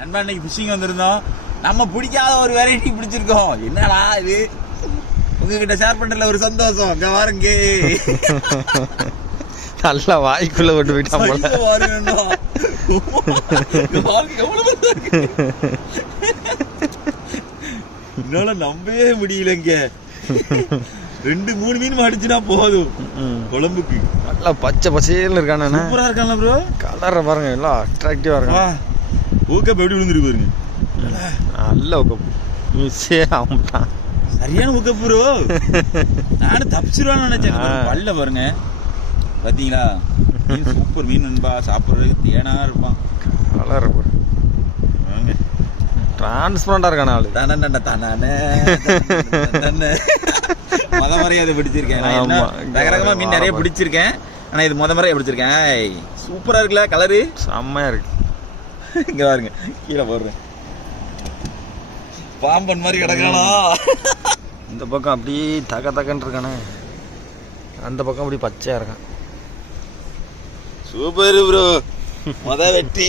நண்பா இன்னைக்கு ஃபிஷிங் வந்திருந்தோம். நம்ம பிடிக்காத ஒரு வெரைட்டி பிடிச்சிருக்கோம். என்னடா இது உங்ககிட்ட ஷேர் பண்றதுல ஒரு சந்தோஷம். இங்க பாருங்க, நல்லா வாய்க்குள்ள விட்டு போயிட்டா என்னால நம்பவே முடியலங்க. 2-3 மீன் அடிச்சுனா போதும் குழம்புக்கு. நல்லா பச்சை பசேல்னு இருக்கானே. சூப்பரா இருக்கான்ல ப்ரோ. கலரை பாருங்க, எல்லாம் அட்ராக்டிவா இருக்கான். ஊக்கப் எப்படி விழுந்துருக்கு பாருங்க. நல்ல ஊக்கப் மிஸ்ஸே ஆமாட்டான். சரியான ஊக்கப் ப்ரோ. நானும் தப்பிச்சிருவான்னு நினைச்சேன். பல்ல பாருங்க பாத்தீங்களா. மீன் சூப்பர் மீன் நண்பா. சாப்பிட்றதுக்கு தேனா இருப்பான். கலர் டிரான்ஸ்பரண்டா இருக்கான ஆளு. முத முறையா இதை பிடிச்சிருக்கேன். ரகரகமா மீன் நிறைய பிடிச்சிருக்கேன். ஆனா இது முத முறையா பிடிச்சிருக்கேன். சூப்பரா இருக்குல்ல, கலரு செம்மையா இருக்கு. இங்க பாருங்க, கீழே போடுறேன். பாம்பன் மாதிரி கிடக்கானா. இந்த பக்கம் அப்படியே தக்க தக்கன்னு இருக்கானே, அந்த பக்கம் அப்படி பச்சையா இருக்கான். சூப்பர் ப்ரோ, முத வெட்டி.